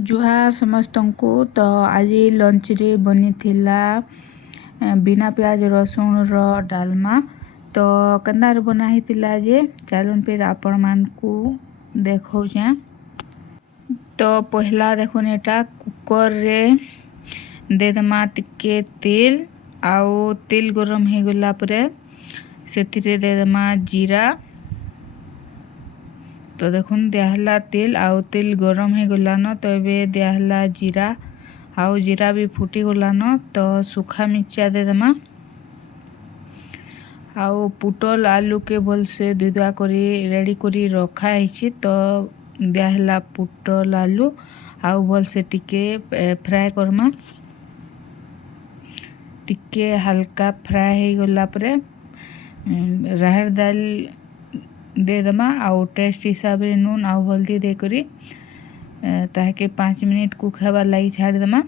जुहार समस्त को तो आज लंच रे बनी थिला बिना प्याज रसुण रो डालमा तो कंदार बना ही थिला जे चलन फिर आपण मान को देखो जे। तो पहला देखो एटा कुकर रे दे दमा टिके तेल आउ तेल गरम हे गला परे सेथिरे दे दमा जीरा। तो देखुन दियाहला तेल आउ तेल गरम हो गलान तो ये दियाहला जीरा आउ जीरा भी फुटी गलान तो सुखा मिर्चा दे दमा आउ पुटल आलू के भल से दुआ करी रेडी करी रखा है तो दियाहला पुटल आलू आउ भल से टिके फ्राए करमा। टिके हल्का फ्राए हो गला परे राहर दाल दे दमा आउ टेस्ट हिसाब रे नून आउ हल्दी दे करी ताके 5 मिनट कुक हेबार लगी छाड़ दमा।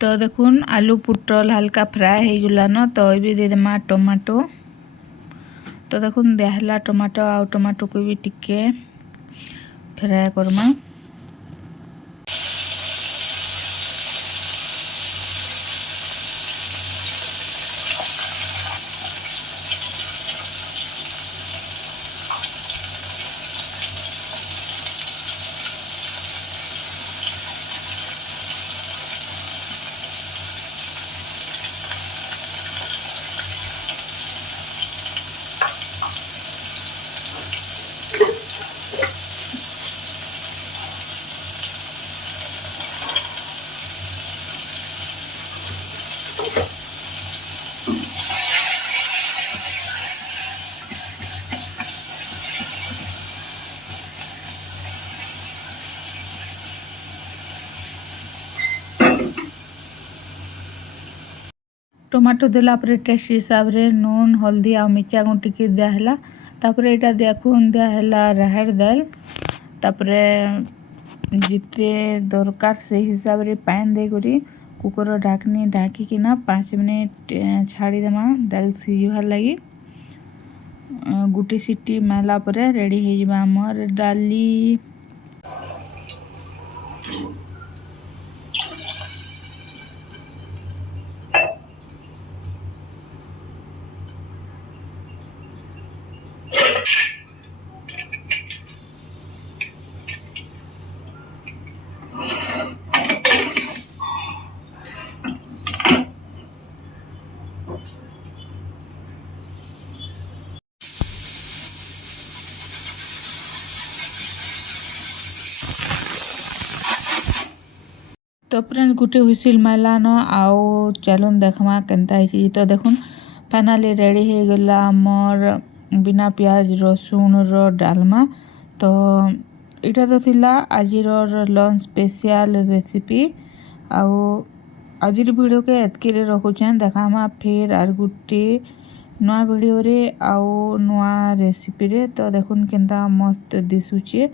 तो देखुन आलू पुटल हल्का फ्राए हो गलान तो ये दे देमा टमाटो। तो देखुन दियाहला टमाटो आउ टमाटो को भी टिके फ्राए करमा। टमाटो देला परे टेस्ट हिसाब रे नून हल्दी आ मिर्चा गुंटी के दियाहला तापरे एटा देखुन दियाहला राहर दाल तापरे जिते दरकार से हिसाब रे पानी दे करी कुकर ढाकनी ढाकी किना 5 मिनट छाड़ी देमा दाल सिझबार लगी। गुटी सीटी मारला परे रेडी हो जिबा हमर डाली। तो फ्रेंड्स गुटे हुइसिल मारलान आउ चलुन देखमा केनता है। तो देखुन फाइनाली रेडी हो गला हमर बिना प्याज रसुण रो डालमा। तो इटा तो थिला आजिर लंच स्पेशल रेसिपी आउ आजिर वीडियो के एतकी रे रखुछन देखामा फिर आर गुटे नवा वीडियो रे आउ नवा रेसिपी रे। तो देखुन केनता मस्त दिसुचे।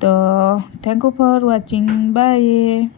तो thank you for watching bye.